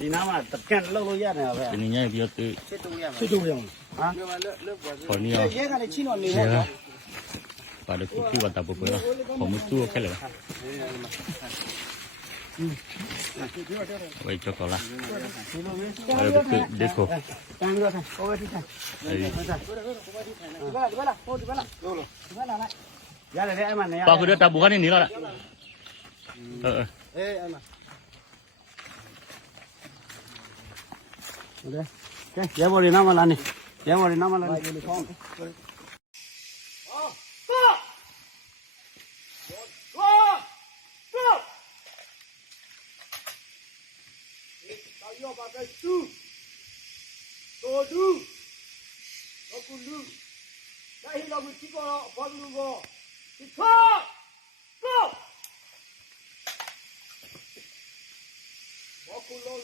ဒီနားမှာတကန်လောက်လို့ရတယ်ပဲဒီညပြီးတော့စစ်တူရအောင်ဟာခေါ်နေရရဲကလည်းချင်းတော့နေရတော့ပါတော့ခုကတပ်ပေါ်ပေါ်ခေါ်မတူခက်လေဝေးကြောက်လာदेखोတန်းရထားဟိုဘက်ထိထားဒီဘက်လာဟိုဒီဘက်လာရတယ်လေအဲ့မှာနေရပါခုတော့တပ်ပေါ်ကနေနေလာလားအေးအဲ့မှာOkay. Ya boleh nama lah ni. Ya boleh nama lah ni. Boleh kau. Ayo pakai tu. Todu. Okulu. Dah hilang mesti kau baru kau. Kita. Go. Okulu.